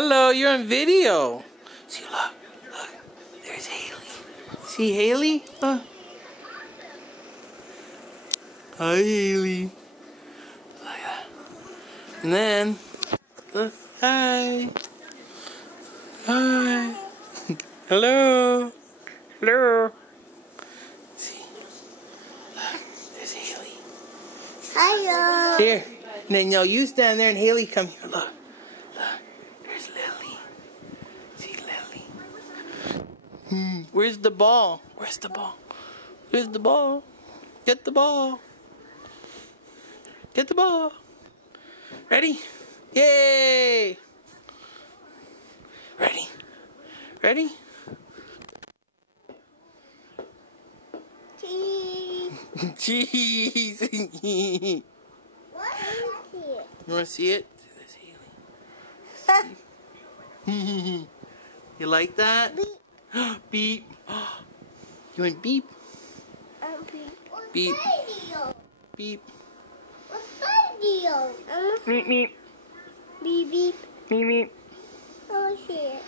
Hello, you're on video. See, look. There's Haley. See Haley? Hi, Haley. Like that. And then, look. Hi. Hi. Hello. Hello. See? Look, there's Haley. Hiya. Here. And then, you stand there and Haley come here. Look. There's Lily. See Lily? Where's the ball? Where's the ball? Where's the ball? Get the ball. Get the ball. Ready? Yay! Ready? Ready? Cheese. Cheese. What is it? You want to see it? You like that? Beep. Beep. You went beep. Beep. Beep. Beep. What's radio? Meep meep. Beep beep. Meep meep. Oh shit.